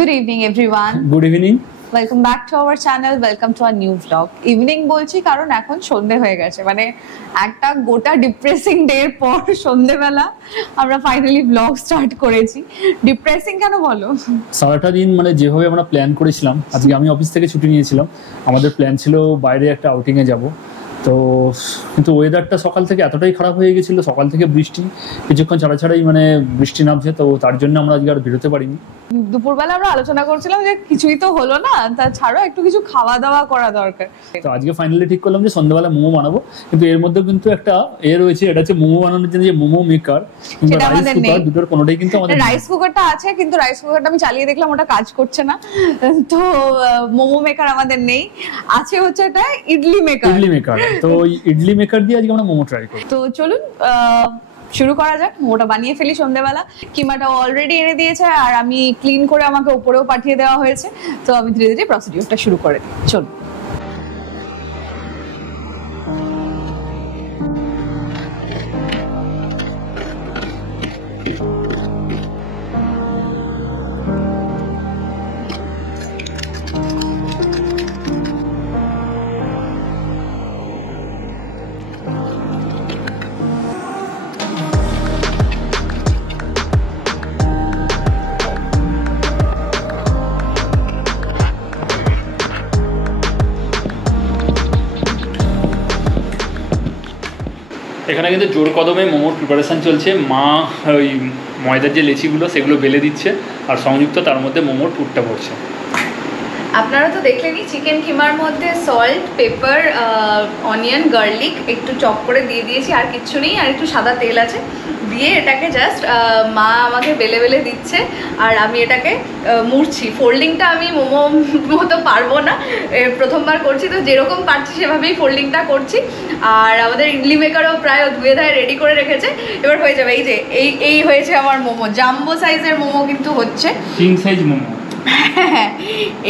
Good evening everyone. Good evening. Welcome back to our channel. Welcome to our new vlog. Evening বলছি কারণ এখন সন্ধে হয়ে গেছে, মানে একটা গোটা ডিপ্রেসিং ডে এর পর সন্ধেবেলা আমরা ফাইনালি ভ্লগ স্টার্ট করেছি। ডিপ্রেসিং কেন বলো? সারাটা দিন মানে যেভাবে আমরা প্ল্যান করেছিলাম, আজকে আমি অফিস থেকে ছুটি নিয়েছিলাম, আমাদের প্ল্যান ছিল বাইরে একটা আউটিং এ যাব। তো কিন্তু ওয়েদারটা সকাল থেকে এতটাই খারাপ হয়ে গেছিল, সকাল থেকে বৃষ্টি, কিছুক্ষণ ছাড়াই মানে বৃষ্টি নামছে, তো তার জন্য আমরা আজকে আর বেরোতে পারিনি। দুপুরবেলা আমরা আলোচনা করছিলাম যে কিছুই তো হলো না, তা ছাড়াও একটু কিছু খাওয়া দাওয়া করা দরকার। তো আজকে ফাইনালি ঠিক করলাম যে সন্ধ্যাবেলা মোমো বানাবো, কিন্তু এর মধ্যে কিন্তু একটা রয়েছে, এটা হচ্ছে মোমো বানানোর জন্য যে মোমো মেকার কিংবা রাইস কুকার, দুটোর কোনোটাই কিন্তু আমাদের রাইস কুকারটা আছে, কিন্তু রাইস কুকারটা আমি চালিয়ে দেখলাম ওটা কাজ করছে না, তো মোমো মেকার আমাদের নেই। আছে হচ্ছে এটা ইডলি মেকার। তো ওই ইডলি মেকার দিয়ে আজকে আমরা মোমো ট্রাই করব। তো চলুন শুরু করা যাক। মোমোটা বানিয়ে ফেলি সন্ধ্যাবেলা। কিমাটা অলরেডি এনে দিয়েছে আর আমি ক্লিন করে আমাকে উপরেও পাঠিয়ে দেওয়া হয়েছে, তো আমি ধীরে ধীরে প্রসিডিউরটা শুরু করে দিই। চলুন। এখানে কিন্তু জোর কদমে মোমোর প্রিপারেশান চলছে। মা ওই ময়দার যে লেচিগুলো সেগুলো বেলে দিচ্ছে, আর সংযুক্ত তার মধ্যে মোমোর পুরটা পড়ছে। আপনারা তো দেখলেনই, চিকেন কিমার মধ্যে সল্ট, পেপার, অনিয়ন, গার্লিক একটু চপ করে দিয়ে দিয়েছি, আর কিচ্ছু নেই, আর একটু সাদা তেল আছে, দিয়ে এটাকে জাস্ট মা আমাকে বেলে বেলে দিচ্ছে আর আমি এটাকে মুড়ছি। ফোল্ডিংটা আমি মোমো মতো পারবো না, প্রথমবার করছি, তো যেরকম পারছি সেভাবেই ফোল্ডিংটা করছি। আর আমাদের ইডলি মেকারও প্রায় ধুয়ে ধায়ে রেডি করে রেখেছে, এবার হয়ে যাবে। এই যে এই হয়েছে আমার মোমো, জাম্বো সাইজের মোমো কিন্তু হচ্ছে, কিং সাইজ মোমো।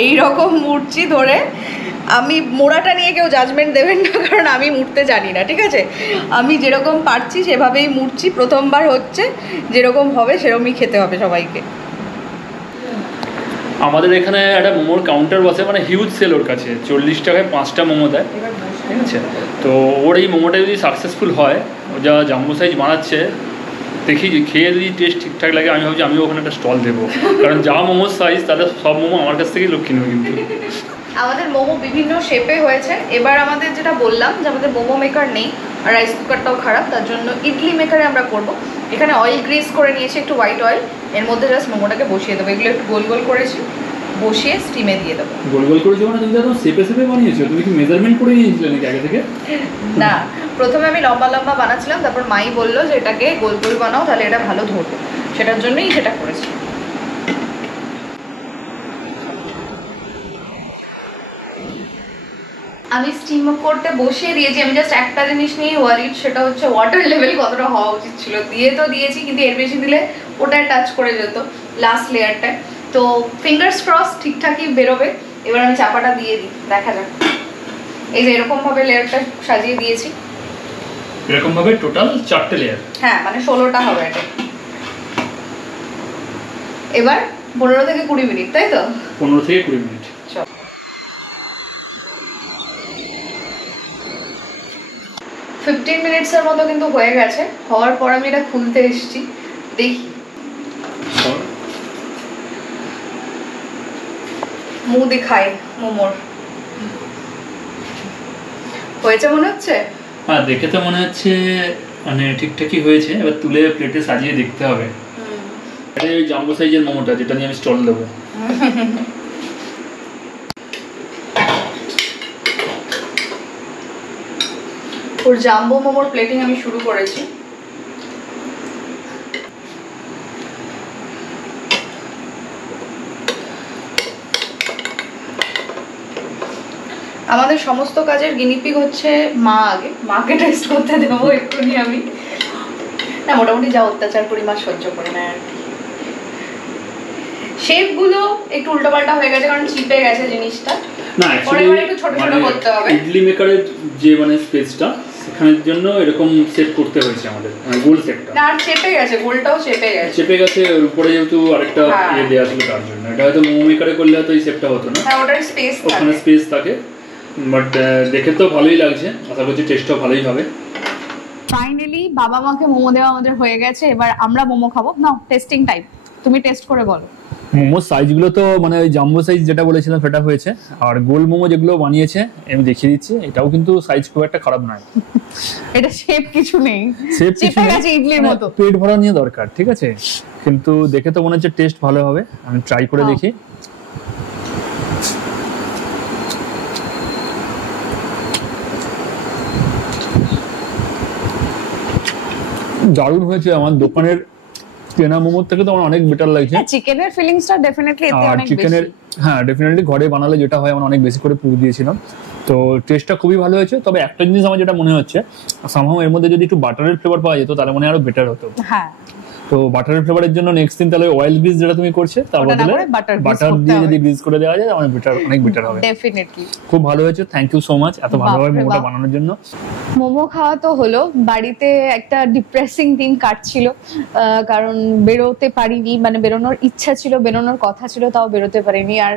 এইরকম মুড়ছি ধরে। আমি মোড়াটা নিয়ে কেউ জাজমেন্ট দেবেন না, কারণ আমি মুড়তে জানি না, ঠিক আছে? আমি যেরকম পারছি সেভাবেই মুড়ছি, প্রথমবার হচ্ছে, যেরকম হবে সেরকমই খেতে হবে সবাইকে। আমাদের এখানে একটা মোমোর কাউন্টার বসে, মানে হিউজ সেল ওর কাছে, 40 টাকায় 5টা মোমো দেয়, ঠিক আছে? তো ওর এই মোমোটা যদি সাকসেসফুল হয়, ও যা জাম্বো সাইজ বানাচ্ছে, দেখি যে খেয়ে যদি টেস্ট ঠিকঠাক লাগে, আমি ভাবছি আমিও ওখানে একটা স্টল দেবো, কারণ যা মোমোর সাইজ তাদের সব মোমো আমার কাছ থেকেই লোক কিনবে। কিন্তু আমাদের মোমো বিভিন্ন শেপে হয়েছে। এবার আমাদের যেটা বললাম যে আমাদের মোমো মেকার নেই আর রাইস কুকারটাও খারাপ, তার জন্য ইডলি মেকারে আমরা করব। এখানে অয়েল গ্রিস করে নিয়েছি, একটু হোয়াইট অয়েল, এর মধ্যে জাস্ট মোমোটাকে বসিয়ে দেবো। এগুলো একটু গোল গোল করেছি, বসিয়ে স্টিমে দিয়ে দেবো। গোল গোল করেছো মানে তুমি একদম শেপে বানিয়েছো? তুমি কি মেজারমেন্ট করে নিয়েছিলে নাকি আগে থেকে? না, প্রথমে আমি লম্বা লম্বা বানাচ্ছিলাম, তারপর মাই বললো যে এটাকে গোল গোল বানাও, তাহলে এটা ভালো ধরবে, সেটার জন্যই সেটা করেছি। আমি স্টিম করতে বসিয়ে দিয়েছি। আমি জাস্ট একটা জিনিস নিয়ে ওয়ারিড, সেটা হচ্ছে ওয়াটার লেভেল কতটা হওয়া উচিত ছিল। দিয়ে তো দিয়েছি, কিন্তু এর বেশি দিলে ওটায় টাচ করে যেত লাস্ট লেয়ারটায়। তো ফিঙ্গার্স ক্রস ঠিকঠাকই বেরোবে। এবার আমি চাপাটা দিয়ে দিই, দেখা যাক। এই যে এরকমভাবে লেয়ারটা সাজিয়ে দিয়েছি, এরকমভাবে টোটাল 4টে লেয়ার। হ্যাঁ, মানে 16টা হবে এটা। এবার 15 থেকে 20 মিনিট, তাই তো? 15 থেকে 20 মিনিট। 15 মিনিটসের মতো কিন্তু হয়ে গেছে। হওয়ার পর আমি এটা খুলতে এসেছি, দেখি মুখ দেখাই মোমোর। হয়েছে মনে হচ্ছে? হ্যাঁ, দেখে তো মনে হচ্ছে মানে ঠিকঠাকই হয়েছে। এবার তুলে প্লেটে সাজিয়ে দেখতে হবে। এই জাম্বো সাইজের মোমোটা, যেটা নিয়ে আমি স্টল দেবো। ওর জাম্বো মোমোর প্লেটিং আমি শুরু করেছি। আমাদের সমস্ত কাজের গিনিপিগ হচ্ছে মা। আগে মাকে টেস্ট করতে দেবো এক্ষুনি আমি। না, মোটামুটি যা অত্যাচার করি মা সহ্য করে না আর কি। শেপগুলো একটু উল্টোপাল্টা হয়ে গেছে, কারণ চিপে গেছে জিনিসটা। না, অ্যাকচুয়ালি একটু ছোট ছোট করতে হবে। ইডলি মেকারের যে মানে স্পেসটা, সেখানের জন্য এরকম সেট করতে হয়েছে আমাদের, গোল সেটটা। না, আর চেপে গেছে, গোলটাও চেপে গেছে। চেপে গেছে, ওর উপরে যেহেতু আরেকটা ইয়ে দেওয়া ছিল তার জন্য। এটা হয়তো মোমো মেকারে করলে হয়তো এই সেটটা হতো না। হ্যাঁ, ওটার স্পেস থাকে, ওখানে স্পেস থাকে। বাট দেখে তো ভালোই লাগছে, আশা করছি টেস্টটাও ভালোই হবে। ফাইনালি বাবা মাকে মোমো দেওয়া আমাদের হয়ে গেছে, এবার আমরা মোমো খাবো। নাও টেস্টিং টাইম, তুমি টেস্ট করে বলো। মোমোর সাইজগুলো তো মানে ওই জাম্বো সাইজ যেটা বলেছিলাম সেটা হয়েছে, আর গোল মোমো যেগুলো বানিয়েছে আমি দেখিয়ে দিচ্ছি, এটাও কিন্তু সাইজ খুব একটা খারাপ নয়। এটা শেপ কিছু নেই, শেপ কিছু চেপে গেছে ইডলির মতো। পেট ভরা নিয়ে দরকার, ঠিক আছে, কিন্তু দেখে তো মনে হচ্ছে টেস্ট ভালো হবে। আমি ট্রাই করে দেখি। দারুণ হয়েছে। আমার দোকানের কেনা মোমোর থেকে তো আমার অনেক বেটার লাগছে। চিকেনের ফিলিংসটা ডেফিনেটলি এতে অনেক বেশি। চিকেনের, হ্যাঁ ডেফিনেটলি ঘরে বানালে যেটা হয় আমার অনেক বেশি করে পুর দিয়েছিলাম, তো টেস্টটা খুবই ভালো হয়েছে। তবে একটা জিনিস আমার যেটা মনে হচ্ছে, সামহাও এর মধ্যে যদি একটু বাটারের ফ্লেভার পাওয়া যেত তাহলে মনে হয় আরো বেটার হতো। হ্যাঁ, তো বাটারের ফ্লেভারের জন্য নেক্সট দিন তাহলে অয়েল গ্রিজ যেটা তুমি করছে তার বদলে বাটার দিয়ে যদি গ্রিজ করে দেওয়া যায় আমার বেটার, অনেক বেটার হবে। ডেফিনেটলি খুব ভালো হয়েছে, থ্যাংক ইউ সো মাচ এত ভালোভাবে মোমোটা বানানোর জন্য। মোমো খাওয়া তো হলো, বাড়িতে একটা ডিপ্রেসিং দিন কাটছিল, কারণ বেরোতে পারিনি, মানে বেরোনোর ইচ্ছা ছিল, বেরোনোর কথা ছিল, তাও বেরোতে পারিনি। আর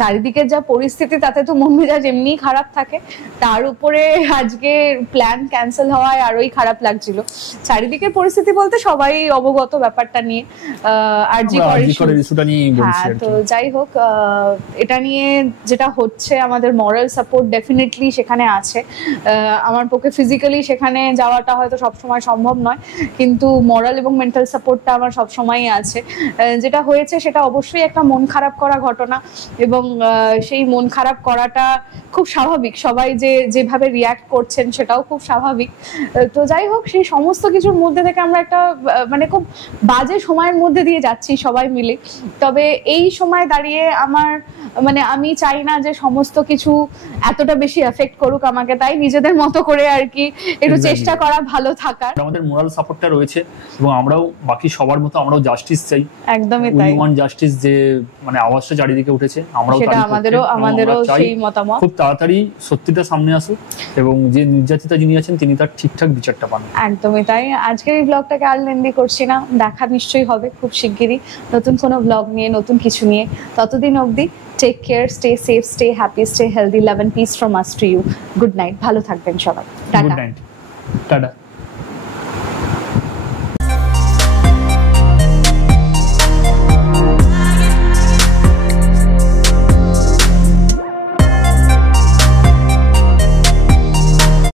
চারিদিকের যা পরিস্থিতি তাতে তো মন মেজাজ এমনি খারাপ থাকে, তার উপরে আজকে প্ল্যান ক্যান্সেল হওয়ায় আরোই খারাপ লাগছিল। চারিদিকের পরিস্থিতি বলতে সবাই অবগত ব্যাপারটা নিয়ে, আরজি করে ইস্যুটা নিয়ে বলছি। হ্যাঁ, তো যাই হোক, এটা নিয়ে যেটা হচ্ছে আমাদের মরাল সাপোর্ট ডেফিনেটলি সেখানে আছে। আমার পক্ষে ফিজিক্যালি সেখানে যাওয়াটা হয়তো সবসময় সম্ভব নয়, কিন্তু মরাল এবং মেন্টাল সাপোর্টটা আমার সবসময়ই আছে। যেটা হয়েছে সেটা অবশ্যই একটা মন খারাপ করা ঘটনা, এবং সেই মন খারাপ করাটা খুব স্বাভাবিক। সবাই যেভাবে রিয়াক্ট করছেন সেটাও খুব স্বাভাবিক। তো যাই হোক, সেই সমস্ত কিছুর মধ্যে থেকে আমরা একটা মানে খুব বাজে সময়ের মধ্যে দিয়ে যাচ্ছি সবাই মিলে। তবে এই সময় দাঁড়িয়ে মানে আমি চাই না যে সমস্ত কিছু এতটা বেশি এফেক্ট করুক আমাকে, তাই নিজেদের মতো করে আর কি একটু চেষ্টা করা, ভালো থাকার। আমাদের মোরাল সাপোর্টটা রয়েছে, এবং আমরাও বাকি সবার মতো আমরাও জাস্টিস চাই। একদমই তাই, উইমান জাস্টিস যে মানে আওয়াজটা চারিদিকে উঠেছে, আমরাও সেটা আমাদেরও সেই মতামত। খুব তাড়াতাড়ি সত্যিটা সামনে আসুক, এবং যে নির্যাতিতা যিনি আছেন তিনি তার ঠিকঠাক বিচারটা পান। একদমই তাই। আজকের এই ব্লগটাকে আর লেন্দি করছি না, দেখা নিশ্চয়ই হবে খুব শিগগিরই নতুন কোনো ব্লগ নিয়ে, নতুন কিছু নিয়ে। ততদিন অবধি take care, stay safe, stay happy, stay healthy, love and peace from us to you. Good night, ভালো থাকবেন সবাই, টাটা। Good night, tata.